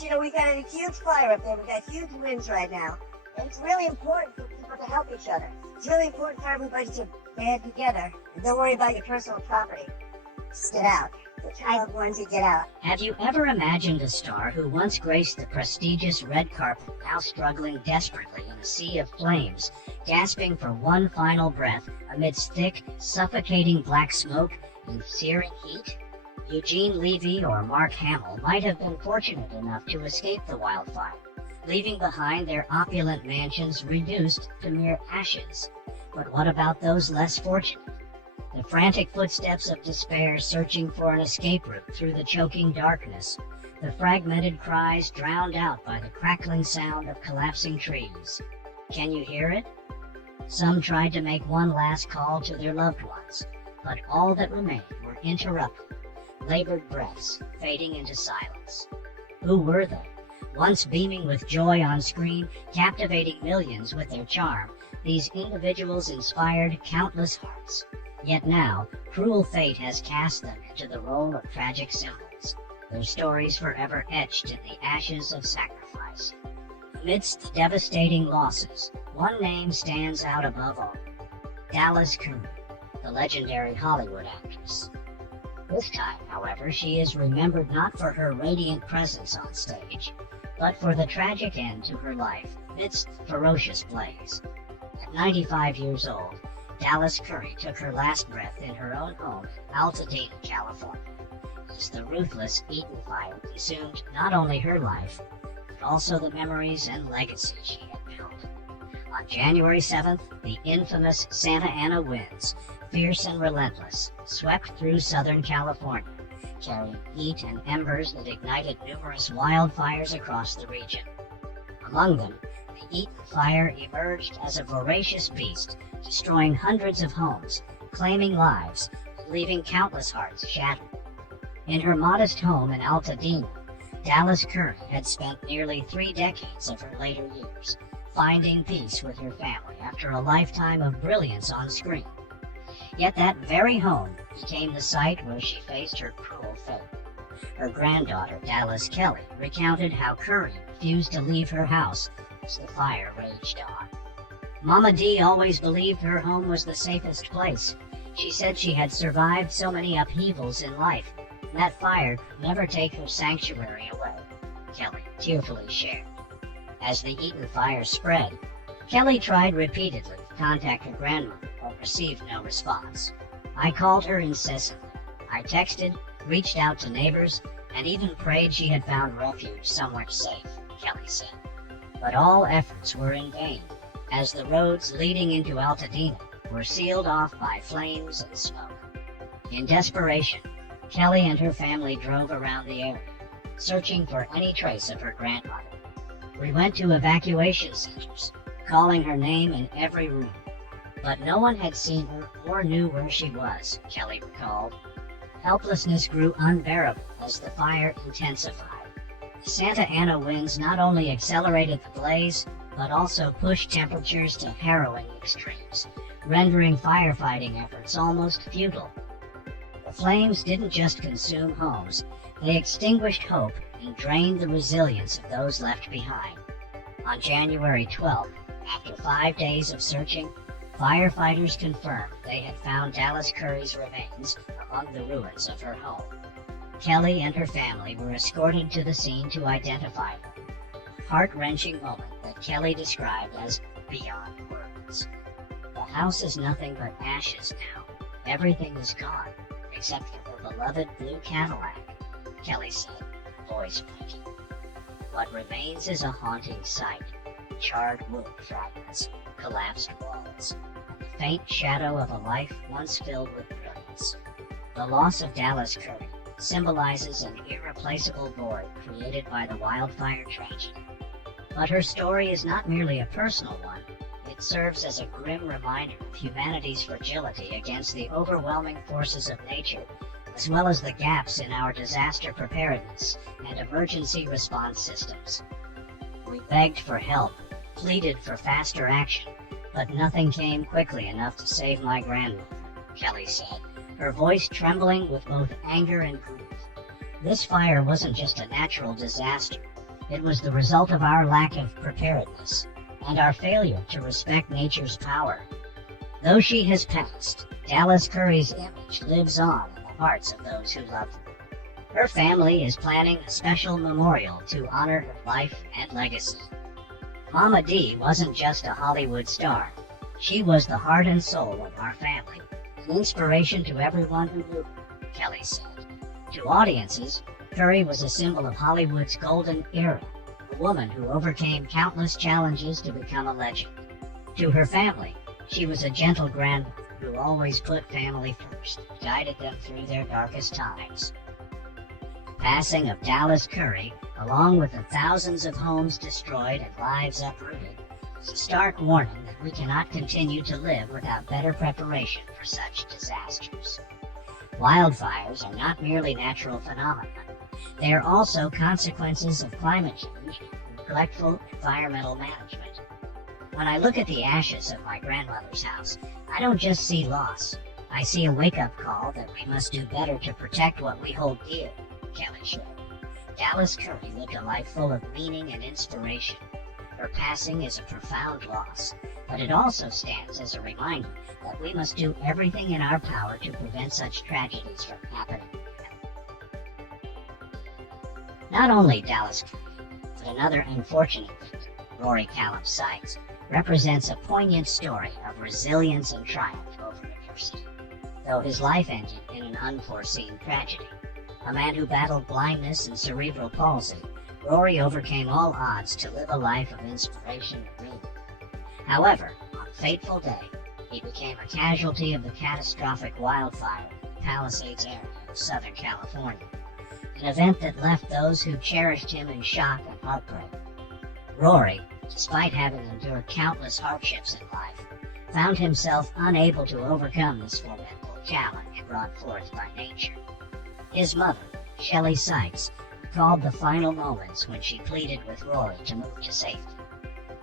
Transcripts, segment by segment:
course, we've got a huge fire up there. We've got huge winds right now. And it's really important for people to help each other. It's really important for everybody to band together. And don't worry about your personal property. Just get out. I love ones who get out. Have you ever imagined a star who once graced the prestigious red carpet, now struggling desperately in a sea of flames, gasping for one final breath amidst thick, suffocating black smoke and searing heat? Eugene Levy or Mark Hamill might have been fortunate enough to escape the wildfire, leaving behind their opulent mansions reduced to mere ashes. But what about those less fortunate? The frantic footsteps of despair searching for an escape route through the choking darkness, the fragmented cries drowned out by the crackling sound of collapsing trees. Can you hear it? Some tried to make one last call to their loved ones, but all that remained were interrupted, labored breaths fading into silence. Who were they? Once beaming with joy on screen, captivating millions with their charm, these individuals inspired countless hearts. Yet now, cruel fate has cast them into the role of tragic symbols, their stories forever etched in the ashes of sacrifice. Amidst the devastating losses, one name stands out above all: Dallas Curry, the legendary Hollywood actress. This time, however, she is remembered not for her radiant presence on stage, but for the tragic end to her life amidst ferocious blaze. At 95 years old, Dallas Curry took her last breath in her own home in Altadena, California, as the ruthless Eaton fire consumed not only her life, but also the memories and legacy she had built. On January 7th, the infamous Santa Ana winds, fierce and relentless, swept through Southern California, carrying heat and embers that ignited numerous wildfires across the region. Among them, the Eaton fire emerged as a voracious beast, destroying hundreds of homes, claiming lives, and leaving countless hearts shattered. In her modest home in Altadena, Dallas Curry had spent nearly 3 decades of her later years, finding peace with her family after a lifetime of brilliance on screen. Yet that very home became the site where she faced her cruel fate. Her granddaughter, Dallas Kelly, recounted how Curry refused to leave her house as the fire raged on. Mama D always believed her home was the safest place. She said she had survived so many upheavals in life, and that fire could never take her sanctuary away, Kelly tearfully shared. As the Eaton fire spread, Kelly tried repeatedly to contact her grandmother, but received no response. I called her incessantly. I texted, reached out to neighbors, and even prayed she had found refuge somewhere safe, Kelly said. But all efforts were in vain, as the roads leading into Altadena were sealed off by flames and smoke. In desperation, Kelly and her family drove around the area, searching for any trace of her grandmother. We went to evacuation centers, calling her name in every room, but no one had seen her or knew where she was, Kelly recalled. Helplessness grew unbearable as the fire intensified. The Santa Ana winds not only accelerated the blaze, but also pushed temperatures to harrowing extremes, rendering firefighting efforts almost futile. The flames didn't just consume homes, they extinguished hope and drained the resilience of those left behind. On January 12th, after 5 days of searching, firefighters confirmed they had found Dallas Curry's remains among the ruins of her home. Kelly and her family were escorted to the scene to identify her. A heart-wrenching moment that Kelly described as beyond words. The house is nothing but ashes now. Everything is gone, except for her beloved blue Cadillac, Kelly said, voice breaking. What remains is a haunting sight: charred wood fragments, collapsed walls, and the faint shadow of a life once filled with brilliance. The loss of Dallas Curry symbolizes an irreplaceable void created by the wildfire tragedy. But her story is not merely a personal one. It serves as a grim reminder of humanity's fragility against the overwhelming forces of nature, as well as the gaps in our disaster preparedness and emergency response systems. We begged for help, pleaded for faster action, but nothing came quickly enough to save my grandmother, Kelly said, her voice trembling with both anger and grief. This fire wasn't just a natural disaster, It was the result of our lack of preparedness and our failure to respect nature's power. Though she has passed, Dallas Curry's image lives on in the hearts of those who loved her. Her family is planning a special memorial to honor her life and legacy. Mama D wasn't just a Hollywood star. She was the heart and soul of our family, an inspiration to everyone who knew her, Kelly said. To audiences, Curry was a symbol of Hollywood's golden era, a woman who overcame countless challenges to become a legend. To her family, she was a gentle grandmother who always put family first, guided them through their darkest times. The passing of Dallas Curry, along with the thousands of homes destroyed and lives uprooted, is a stark warning that we cannot continue to live without better preparation for such disasters. Wildfires are not merely natural phenomena. They are also consequences of climate change and neglectful environmental management. When I look at the ashes of my grandmother's house, I don't just see loss. I see a wake-up call that we must do better to protect what we hold dear, Kelly shared. Dallas Curry lived a life full of meaning and inspiration. Her passing is a profound loss, but it also stands as a reminder that we must do everything in our power to prevent such tragedies from happening again. Not only Dallas Curry, but another unfortunate victim, Rory Callum Sykes, represents a poignant story of resilience and triumph over adversity. Though his life ended in an unforeseen tragedy, a man who battled blindness and cerebral palsy, Rory overcame all odds to live a life of inspiration and meaning. However, on a fateful day, he became a casualty of the catastrophic wildfire in the Palisades area of Southern California, an event that left those who cherished him in shock and heartbreak. Rory, despite having endured countless hardships in life, found himself unable to overcome this formidable challenge brought forth by nature. His mother, Shelley Sykes, recalled the final moments when she pleaded with Rory to move to safety.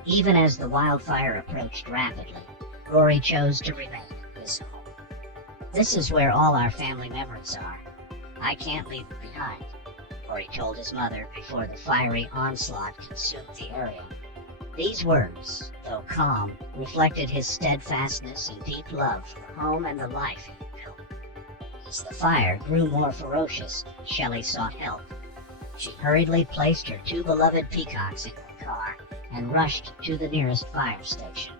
Even as the wildfire approached rapidly, Rory chose to remain in his home. "This is where all our family memories are. I can't leave them behind," Rory told his mother before the fiery onslaught consumed the area. These words, though calm, reflected his steadfastness and deep love for the home and the life he had built. As the fire grew more ferocious, Shelley sought help. She hurriedly placed her two beloved peacocks in her car and rushed to the nearest fire station.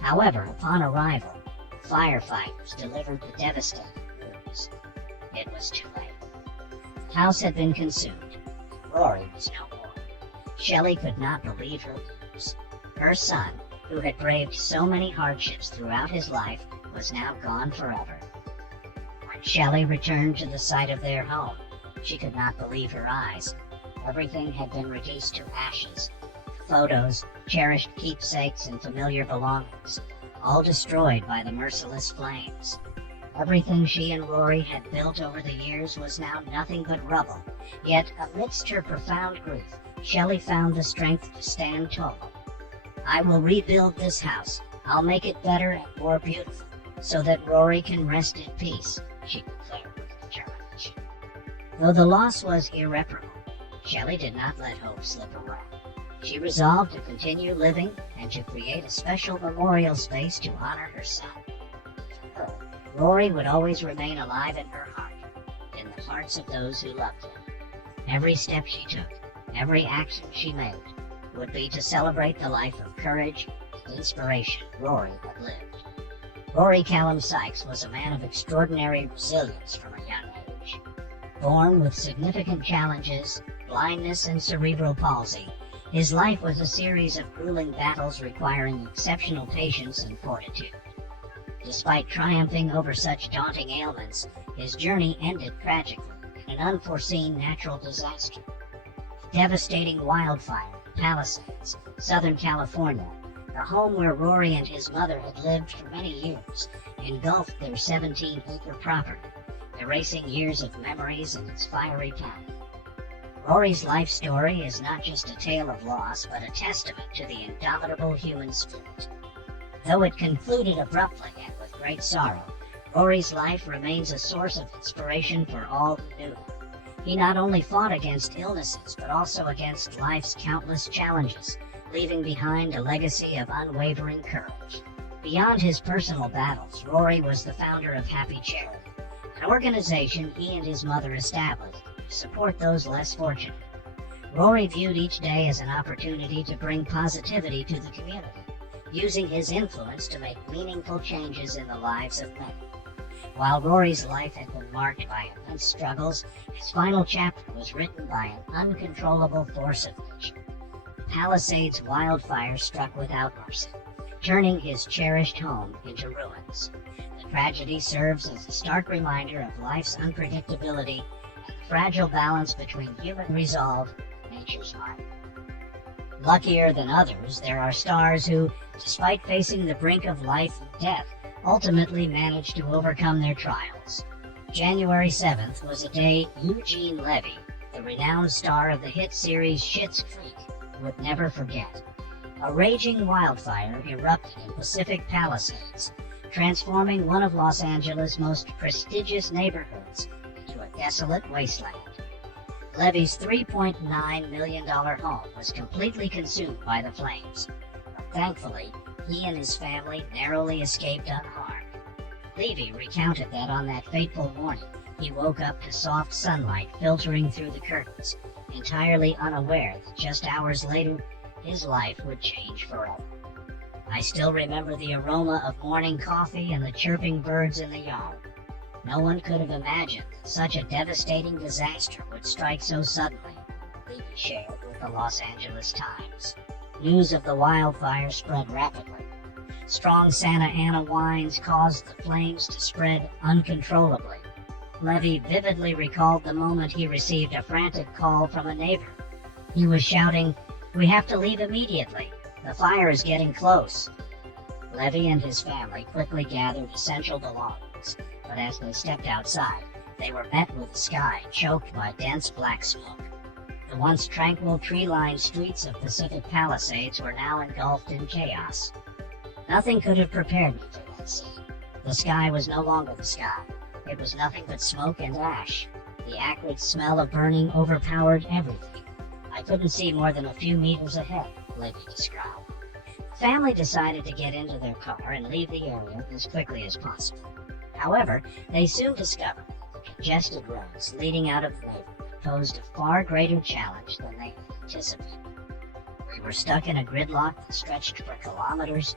However, upon arrival, the firefighters delivered the devastating news. It was too late. The house had been consumed, and Rory was no more. Shelley could not believe her ears. Her son, who had braved so many hardships throughout his life, was now gone forever. When Shelley returned to the site of their home, she could not believe her eyes. Everything had been reduced to ashes. Photos, cherished keepsakes, and familiar belongings, all destroyed by the merciless flames. Everything she and Rory had built over the years was now nothing but rubble. Yet, amidst her profound grief, Shelley found the strength to stand tall. "I will rebuild this house. I'll make it better and more beautiful, so that Rory can rest in peace," she declared with determination. Though the loss was irreparable, Shelley did not let hope slip away. She resolved to continue living and to create a special memorial space to honor her son. For her, Rory would always remain alive in her heart, in the hearts of those who loved him. Every step she took, every action she made, would be to celebrate the life of courage and inspiration Rory had lived. Rory Callum Sykes was a man of extraordinary resilience from a young age. Born with significant challenges, blindness, and cerebral palsy, his life was a series of grueling battles requiring exceptional patience and fortitude. Despite triumphing over such daunting ailments, his journey ended tragically in an unforeseen natural disaster. A devastating wildfire in Palisades, Southern California, the home where Rory and his mother had lived for many years, engulfed their 17-acre property, erasing years of memories in its fiery path. Rory's life story is not just a tale of loss, but a testament to the indomitable human spirit. Though it concluded abruptly and with great sorrow, Rory's life remains a source of inspiration for all who knew him. He not only fought against illnesses, but also against life's countless challenges, leaving behind a legacy of unwavering courage. Beyond his personal battles, Rory was the founder of Happy Charity, an organization he and his mother established to support those less fortunate. Rory viewed each day as an opportunity to bring positivity to the community, using his influence to make meaningful changes in the lives of many. While Rory's life had been marked by immense struggles, his final chapter was written by an uncontrollable force of nature. The Palisades wildfire struck without mercy, turning his cherished home into ruins. The tragedy serves as a stark reminder of life's unpredictability and the fragile balance between human resolve and nature's might. Luckier than others, there are stars who, despite facing the brink of life and death, ultimately managed to overcome their trials. January 7th was a day Eugene Levy, the renowned star of the hit series Schitt's Creek, would never forget. A raging wildfire erupted in Pacific Palisades, transforming one of Los Angeles' most prestigious neighborhoods into a desolate wasteland. Levy's $3.9 million home was completely consumed by the flames, but thankfully, he and his family narrowly escaped unharmed. Levy recounted that on that fateful morning, he woke up to soft sunlight filtering through the curtains, entirely unaware that just hours later, his life would change forever. I still remember the aroma of morning coffee and the chirping birds in the yard. No one could have imagined that such a devastating disaster would strike so suddenly, Levy shared with the Los Angeles Times. News of the wildfire spread rapidly. Strong Santa Ana winds caused the flames to spread uncontrollably. Levy vividly recalled the moment he received a frantic call from a neighbor. He was shouting, "We have to leave immediately. The fire is getting close." Levy and his family quickly gathered essential belongings, but as they stepped outside, they were met with a sky choked by dense black smoke. The once tranquil tree-lined streets of Pacific Palisades were now engulfed in chaos. Nothing could have prepared me for that scene. The sky was no longer the sky. It was nothing but smoke and ash. The acrid smell of burning overpowered everything. I couldn't see more than a few meters ahead, Levy described. The family decided to get into their car and leave the area as quickly as possible. However, they soon discovered that the congested roads leading out of the neighborhood posed a far greater challenge than they had anticipated. We were stuck in a gridlock that stretched for kilometers.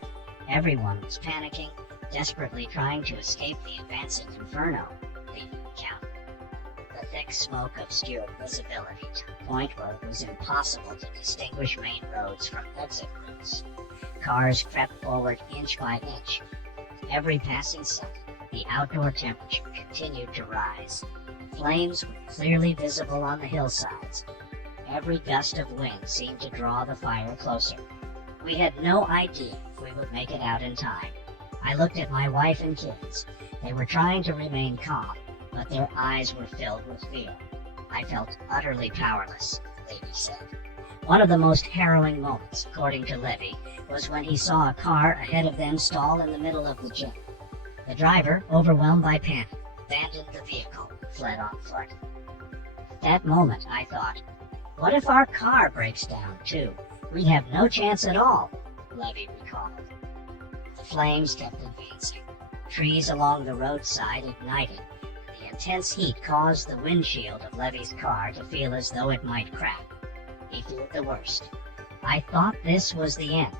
Everyone was panicking, desperately trying to escape the advancing inferno, Levy recounted. The thick smoke obscured visibility to the point where it was impossible to distinguish main roads from exit routes. Cars crept forward inch by inch. With every passing second, the outdoor temperature continued to rise. Flames were clearly visible on the hillsides. Every gust of wind seemed to draw the fire closer. We had no idea if we would make it out in time. I looked at my wife and kids. They were trying to remain calm, but their eyes were filled with fear. I felt utterly powerless, Levy said. One of the most harrowing moments, according to Levy, was when he saw a car ahead of them stall in the middle of the gym. The driver, overwhelmed by panic, abandoned the vehicle and fled on foot. At that moment, I thought, what if our car breaks down too? We'd have no chance at all, Levy recalled. The flames kept advancing. Trees along the roadside ignited, and the intense heat caused the windshield of Levy's car to feel as though it might crack. He feared the worst. I thought this was the end.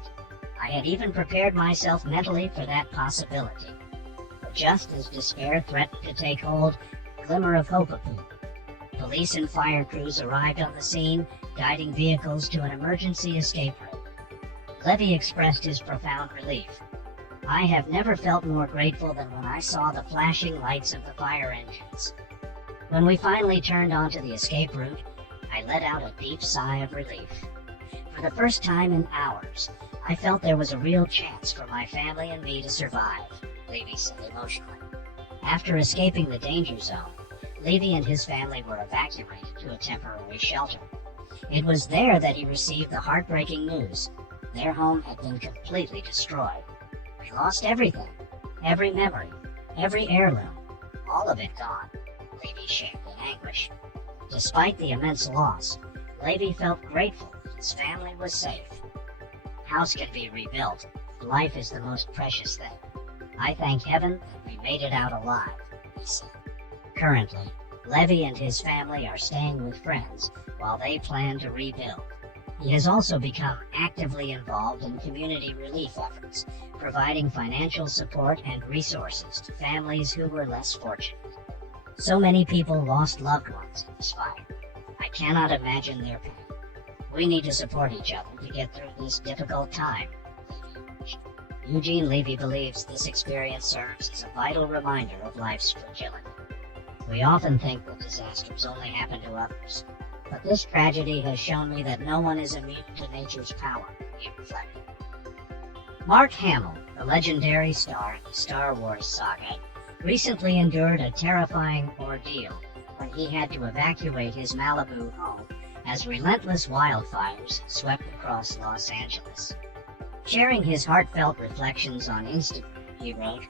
I had even prepared myself mentally for that possibility. But just as despair threatened to take hold, a glimmer of hope appeared. Police and fire crews arrived on the scene, guiding vehicles to an emergency escape route. Levy expressed his profound relief. I have never felt more grateful than when I saw the flashing lights of the fire engines. When we finally turned onto the escape route, I let out a deep sigh of relief. For the first time in hours, I felt there was a real chance for my family and me to survive, Levy said emotionally. After escaping the danger zone, Levy and his family were evacuated to a temporary shelter. It was there that he received the heartbreaking news. Their home had been completely destroyed. We lost everything. Every memory, every heirloom, all of it gone, Levy shared in anguish. Despite the immense loss, Levy felt grateful that his family was safe. House can be rebuilt. Life is the most precious thing. I thank heaven that we made it out alive, he said. Currently, Levy and his family are staying with friends while they plan to rebuild. He has also become actively involved in community relief efforts, providing financial support and resources to families who were less fortunate. So many people lost loved ones in this fire. I cannot imagine their pain. We need to support each other to get through this difficult time. Eugene Levy believes this experience serves as a vital reminder of life's fragility. We often think that disasters only happen to others, but this tragedy has shown me that no one is immune to nature's power, he reflected. Mark Hamill, the legendary star of the Star Wars saga, recently endured a terrifying ordeal when he had to evacuate his Malibu home as relentless wildfires swept across Los Angeles. Sharing his heartfelt reflections on Instagram, he wrote,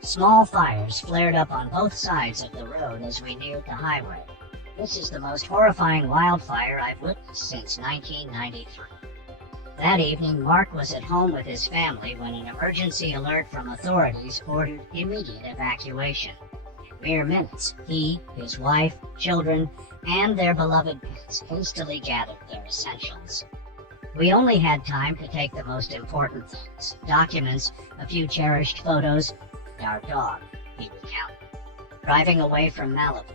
"Small fires flared up on both sides of the road as we neared the highway. This is the most horrifying wildfire I've witnessed since 1993. That evening, Mark was at home with his family when an emergency alert from authorities ordered immediate evacuation. In mere minutes, he, his wife, children, and their beloved pets hastily gathered their essentials. We only had time to take the most important things, documents, a few cherished photos, and our dog," he recounted. Driving away from Malibu,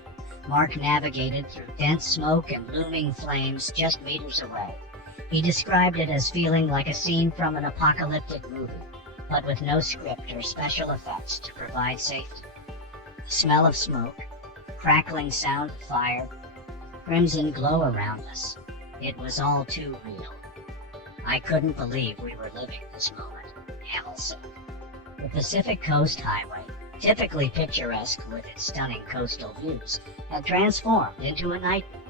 Mark navigated through dense smoke and looming flames just meters away. He described it as feeling like a scene from an apocalyptic movie, but with no script or special effects to provide safety. The smell of smoke, the crackling sound of fire, the crimson glow around us. It was all too real. I couldn't believe we were living this moment, Hamill said. The Pacific Coast Highway, typically picturesque with its stunning coastal views, had transformed into a nightmare.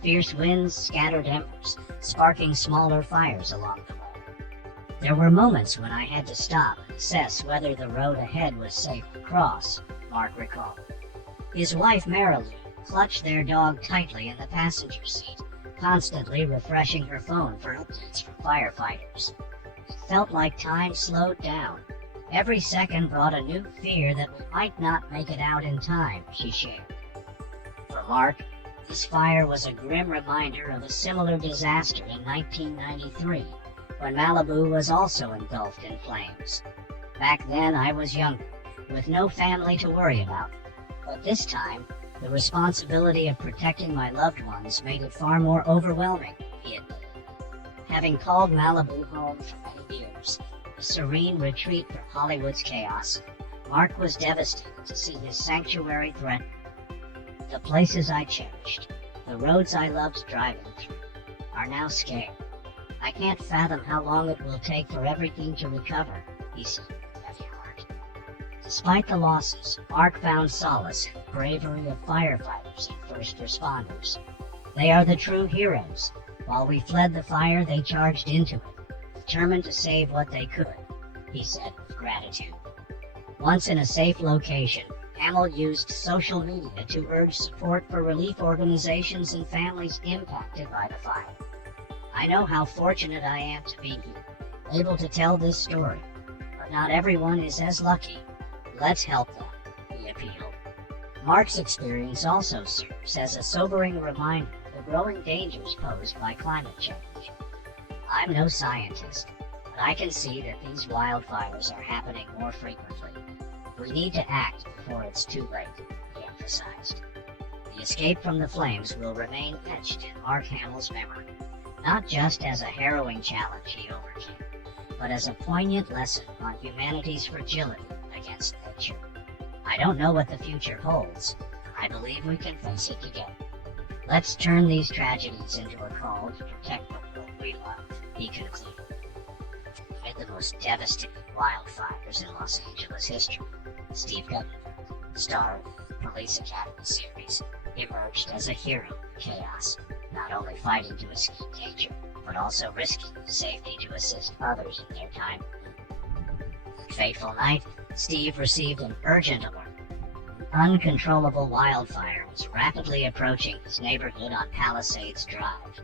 Fierce winds scattered embers, sparking smaller fires along the way. There were moments when I had to stop and assess whether the road ahead was safe to cross, Mark recalled. His wife, Marilyn, clutched their dog tightly in the passenger seat, constantly refreshing her phone for updates from firefighters. It felt like time slowed down. Every second brought a new fear that we might not make it out in time, she shared. For Mark, this fire was a grim reminder of a similar disaster in 1993, when Malibu was also engulfed in flames. Back then I was younger, with no family to worry about, but this time, the responsibility of protecting my loved ones made it far more overwhelming, he admitted. Having called Malibu home for many years, a serene retreat from Hollywood's chaos, Mark was devastated to see his sanctuary threatened. The places I cherished, the roads I loved driving through, are now scared. I can't fathom how long it will take for everything to recover, he said with a heavy heart. Despite the losses, Mark found solace in the bravery of firefighters and first responders. They are the true heroes. While we fled the fire, they charged into it, determined to save what they could, he said with gratitude. Once in a safe location, Hamill used social media to urge support for relief organizations and families impacted by the fire. I know how fortunate I am to be here, able to tell this story, but not everyone is as lucky. Let's help them, he appealed. Mark's experience also serves as a sobering reminder of the growing dangers posed by climate change. I'm no scientist, but I can see that these wildfires are happening more frequently. We need to act before it's too late, he emphasized. The escape from the flames will remain etched in Mark Hamill's memory, not just as a harrowing challenge he overcame, but as a poignant lesson on humanity's fragility against nature. I don't know what the future holds. I believe we can face it together. Let's turn these tragedies into a call to protect the world we love, he concluded. Amid the most devastating wildfires in Los Angeles history, Steve Guttenberg, star of the Police Academy series, emerged as a hero in the chaos, not only fighting to escape danger, but also risking his safety to assist others in their time of need. That fateful night, Steve received an urgent alert. An uncontrollable wildfire was rapidly approaching his neighborhood on Palisades Drive,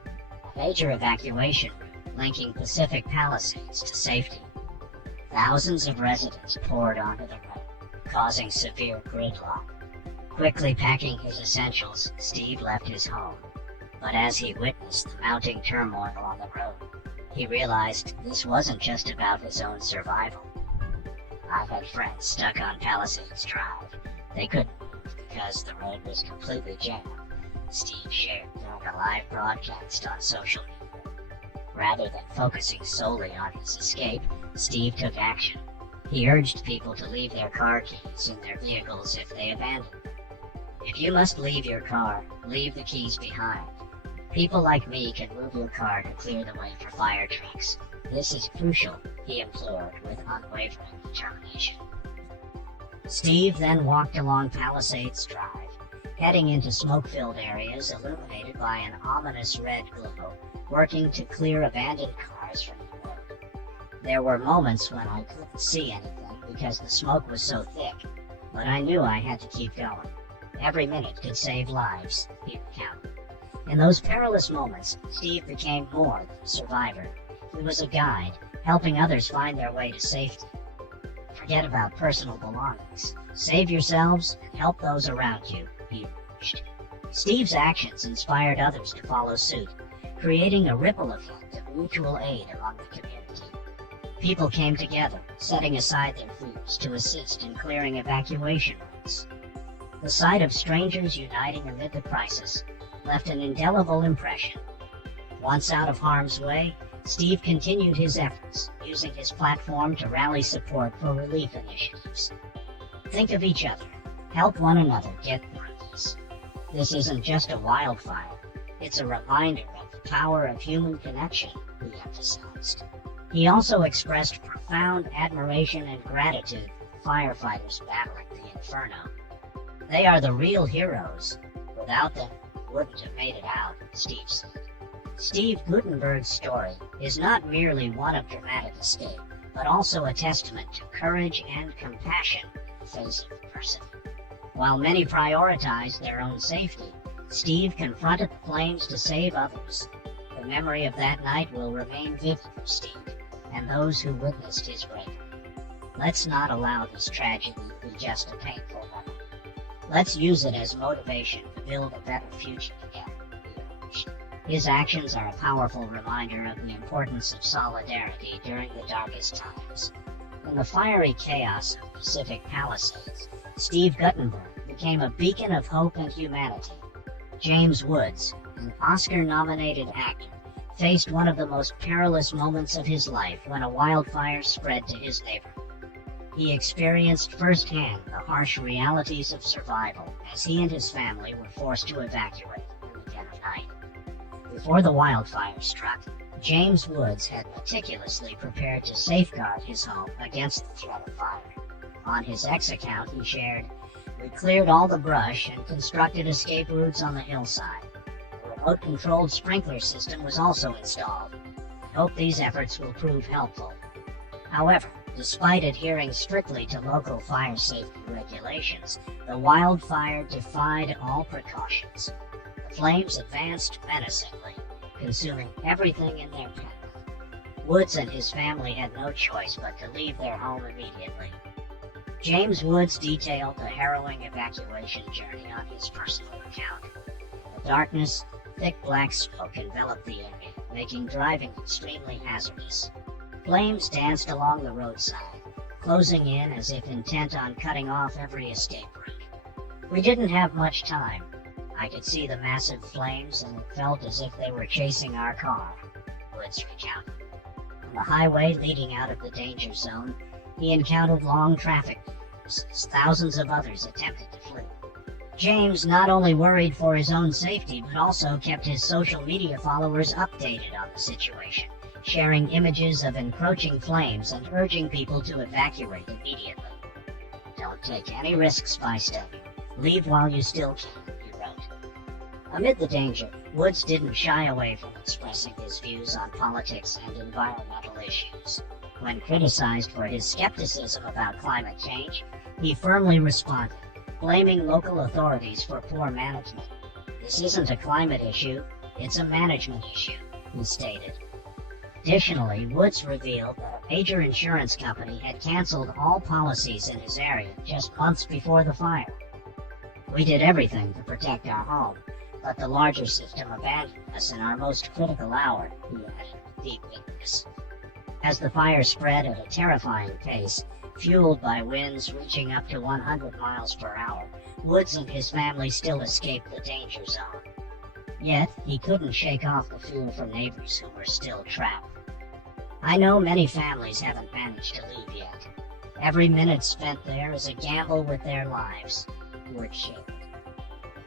a major evacuation route linking Pacific Palisades to safety. Thousands of residents poured onto the road, causing severe gridlock. Quickly packing his essentials, Steve left his home. But as he witnessed the mounting turmoil on the road, he realized this wasn't just about his own survival. I had friends stuck on Palisades Drive. They couldn't move because the road was completely jammed, Steve shared during a live broadcast on social media. Rather than focusing solely on his escape, Steve took action. He urged people to leave their car keys in their vehicles if they abandoned them. If you must leave your car, leave the keys behind. People like me can move your car to clear the way for fire trucks. This is crucial, he implored with unwavering determination. Steve then walked along Palisades Drive, heading into smoke-filled areas illuminated by an ominous red glow, working to clear abandoned cars from the road. There were moments when I couldn't see anything because the smoke was so thick, but I knew I had to keep going. Every minute could save lives, he recounted. In those perilous moments, Steve became more than a survivor. He was a guide, helping others find their way to safety. Forget about personal belongings. Save yourselves and help those around you, he urged. Steve's actions inspired others to follow suit, creating a ripple effect of mutual aid among the community. People came together, setting aside their fears to assist in clearing evacuation routes. The sight of strangers uniting amid the crisis left an indelible impression. Once out of harm's way, Steve continued his efforts, using his platform to rally support for relief initiatives. Think of each other. Help one another get through this. This isn't just a wildfire. It's a reminder of the power of human connection, he emphasized. He also expressed profound admiration and gratitude for the firefighters battling the inferno. They are the real heroes. Without them, we wouldn't have made it out, Steve said. Steve Gutenberg's story is not merely one of dramatic escape, but also a testament to courage and compassion in the face of adversity. While many prioritized their own safety, Steve confronted the flames to save others. The memory of that night will remain vivid for Steve and those who witnessed his bravery. Let's not allow this tragedy to be just a painful memory. Let's use it as motivation to build a better future together, he urged. His actions are a powerful reminder of the importance of solidarity during the darkest times. In the fiery chaos of Pacific Palisades, Steve Gutenberg became a beacon of hope and humanity. James Woods, an Oscar-nominated actor, faced one of the most perilous moments of his life when a wildfire spread to his neighborhood. He experienced firsthand the harsh realities of survival as he and his family were forced to evacuate in the dead of night. Before the wildfire struck, James Woods had meticulously prepared to safeguard his home against the threat of fire. On his X account, he shared, "We cleared all the brush and constructed escape routes on the hillside. A remote-controlled sprinkler system was also installed. I hope these efforts will prove helpful." However, despite adhering strictly to local fire safety regulations, the wildfire defied all precautions. The flames advanced menacingly, consuming everything in their path. Woods and his family had no choice but to leave their home immediately. James Woods detailed the harrowing evacuation journey on his personal account. In the darkness, thick black smoke enveloped the area, making driving extremely hazardous. Flames danced along the roadside, closing in as if intent on cutting off every escape route. We didn't have much time. I could see the massive flames and it felt as if they were chasing our car, Woods recounted. On the highway leading out of the danger zone, he encountered long traffic jams as thousands of others attempted to flee. James not only worried for his own safety, but also kept his social media followers updated on the situation, sharing images of encroaching flames and urging people to evacuate immediately. "Don't take any risks by staying. Leave while you still can," he wrote. Amid the danger, Woods didn't shy away from expressing his views on politics and environmental issues. When criticized for his skepticism about climate change, he firmly responded, blaming local authorities for poor management. "This isn't a climate issue, it's a management issue," he stated. Additionally, Woods revealed that a major insurance company had canceled all policies in his area just months before the fire. "We did everything to protect our home, but the larger system abandoned us in our most critical hour," he added, deep witness. As the fire spread at a terrifying pace, fueled by winds reaching up to 100 miles per hour, Woods and his family still escaped the danger zone. Yet, he couldn't shake off the fear for neighbors who were still trapped. "I know many families haven't managed to leave yet. Every minute spent there is a gamble with their lives," Woods shared.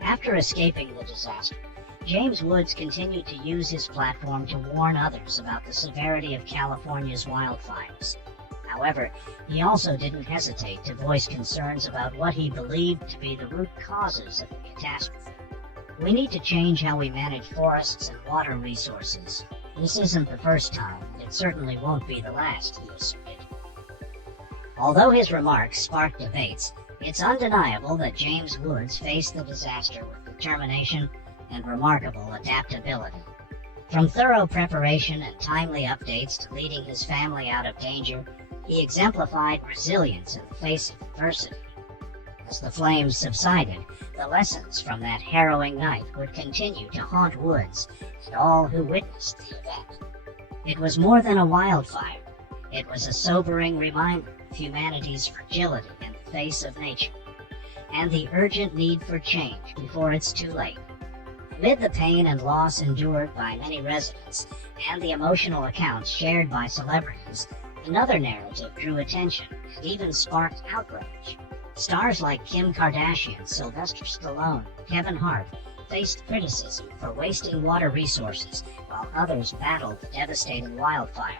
After escaping the disaster, James Woods continued to use his platform to warn others about the severity of California's wildfires. However, he also didn't hesitate to voice concerns about what he believed to be the root causes of the catastrophe. "We need to change how we manage forests and water resources. This isn't the first time, and it certainly won't be the last," he asserted. Although his remarks sparked debates, it's undeniable that James Woods faced the disaster with determination and remarkable adaptability. From thorough preparation and timely updates to leading his family out of danger, he exemplified resilience in the face of adversity. As the flames subsided, the lessons from that harrowing night would continue to haunt Woods and all who witnessed the event. It was more than a wildfire. It was a sobering reminder of humanity's fragility in the face of nature, and the urgent need for change before it's too late. Amid the pain and loss endured by many residents and the emotional accounts shared by celebrities, another narrative drew attention and even sparked outrage. Stars like Kim Kardashian, Sylvester Stallone, and Kevin Hart faced criticism for wasting water resources while others battled the devastating wildfire.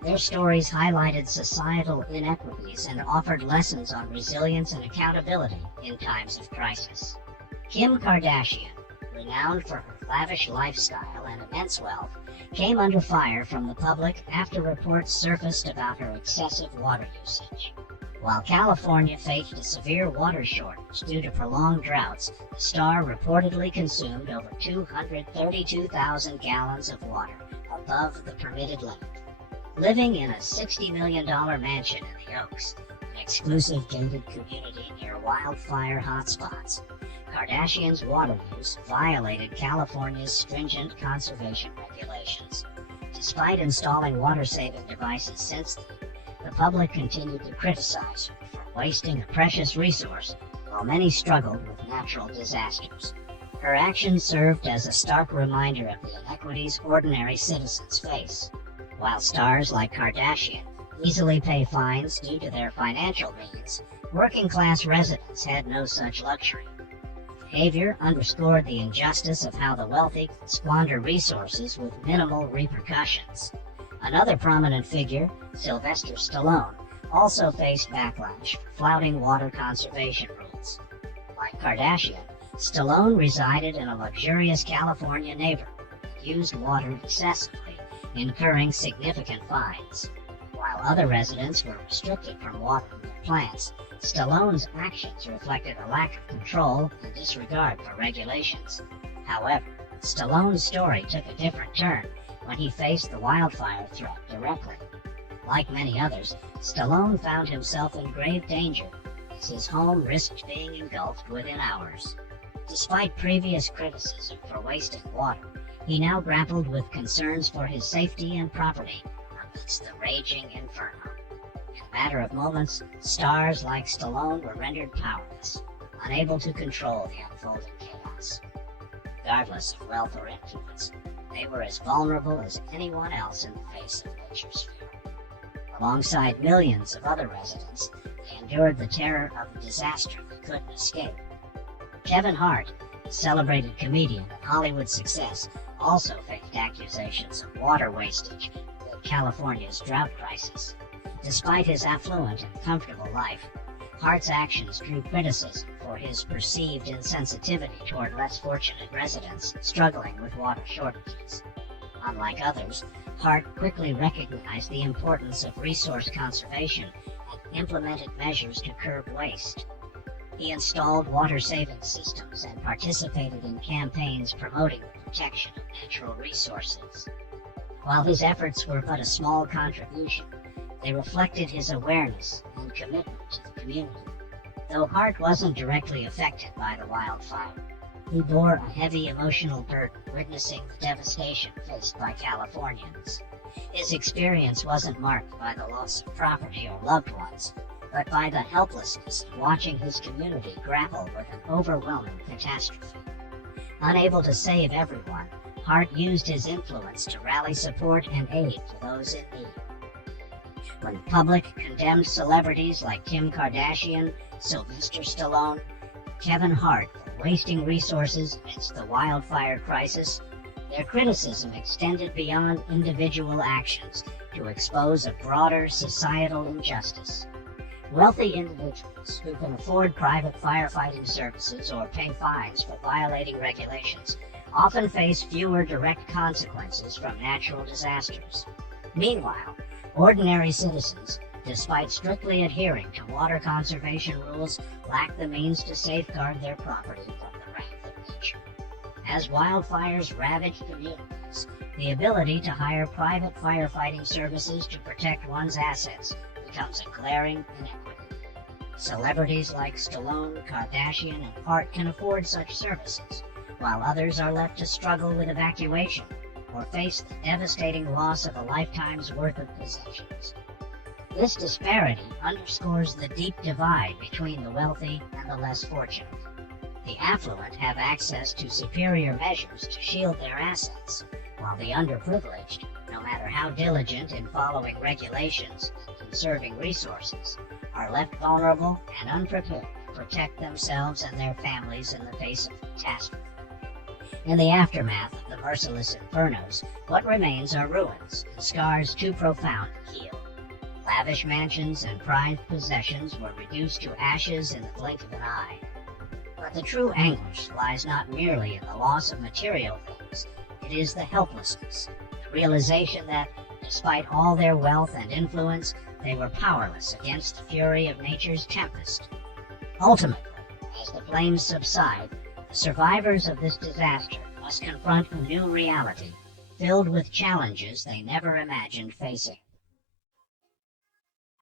Their stories highlighted societal inequities and offered lessons on resilience and accountability in times of crisis. Kim Kardashian, renowned for her lavish lifestyle and immense wealth, came under fire from the public after reports surfaced about her excessive water usage. While California faced a severe water shortage due to prolonged droughts, the star reportedly consumed over 232,000 gallons of water, above the permitted limit. Living in a $60 million mansion in the Oaks, an exclusive gated community near wildfire hotspots, Kardashian's water use violated California's stringent conservation regulations. Despite installing water-saving devices since then, the public continued to criticize her for wasting a precious resource while many struggled with natural disasters. Her actions served as a stark reminder of the inequities ordinary citizens face. While stars like Kardashian easily pay fines due to their financial means, working-class residents had no such luxury. Behavior underscored the injustice of how the wealthy can squander resources with minimal repercussions. Another prominent figure, Sylvester Stallone, also faced backlash for flouting water conservation rules. Like Kardashian, Stallone resided in a luxurious California neighborhood that used water excessively, incurring significant fines. While other residents were restricted from watering their plants, Stallone's actions reflected a lack of control and disregard for regulations. However, Stallone's story took a different turn when he faced the wildfire threat directly. Like many others, Stallone found himself in grave danger as his home risked being engulfed within hours. Despite previous criticism for wasting water, he now grappled with concerns for his safety and property amidst the raging inferno. In a matter of moments, stars like Stallone were rendered powerless, unable to control the unfolding chaos. Regardless of wealth or influence, they were as vulnerable as anyone else in the face of nature's fury. Alongside millions of other residents, they endured the terror of a disaster they couldn't escape. Kevin Hart, a celebrated comedian and Hollywood success, also faced accusations of water wastage in California's drought crisis. Despite his affluent and comfortable life, Hart's actions drew criticism for his perceived insensitivity toward less fortunate residents struggling with water shortages. Unlike others, Hart quickly recognized the importance of resource conservation and implemented measures to curb waste. He installed water-saving systems and participated in campaigns promoting the protection of natural resources. While his efforts were but a small contribution, they reflected his awareness and commitment to the community. Though Hart wasn't directly affected by the wildfire, he bore a heavy emotional burden witnessing the devastation faced by Californians. His experience wasn't marked by the loss of property or loved ones, but by the helplessness of watching his community grapple with an overwhelming catastrophe. Unable to save everyone, Hart used his influence to rally support and aid for those in need. When the public condemned celebrities like Kim Kardashian, Sylvester Stallone, Kevin Hart for wasting resources amidst the wildfire crisis, their criticism extended beyond individual actions to expose a broader societal injustice. Wealthy individuals who can afford private firefighting services or pay fines for violating regulations often face fewer direct consequences from natural disasters. Meanwhile, ordinary citizens, despite strictly adhering to water conservation rules, lack the means to safeguard their property from the wrath of nature. As wildfires ravage communities, the ability to hire private firefighting services to protect one's assets becomes a glaring inequity. Celebrities like Stallone, Kardashian, and Hart can afford such services, while others are left to struggle with evacuation or face the devastating loss of a lifetime's worth of possessions. This disparity underscores the deep divide between the wealthy and the less fortunate. The affluent have access to superior measures to shield their assets, while the underprivileged, no matter how diligent in following regulations and conserving resources, are left vulnerable and unprepared to protect themselves and their families in the face of catastrophe. In the aftermath of the merciless infernos, what remains are ruins and scars too profound to heal. Lavish mansions and prized possessions were reduced to ashes in the blink of an eye. But the true anguish lies not merely in the loss of material things, it is the helplessness, the realization that, despite all their wealth and influence, they were powerless against the fury of nature's tempest. Ultimately, as the flames subside, the survivors of this disaster must confront a new reality, filled with challenges they never imagined facing.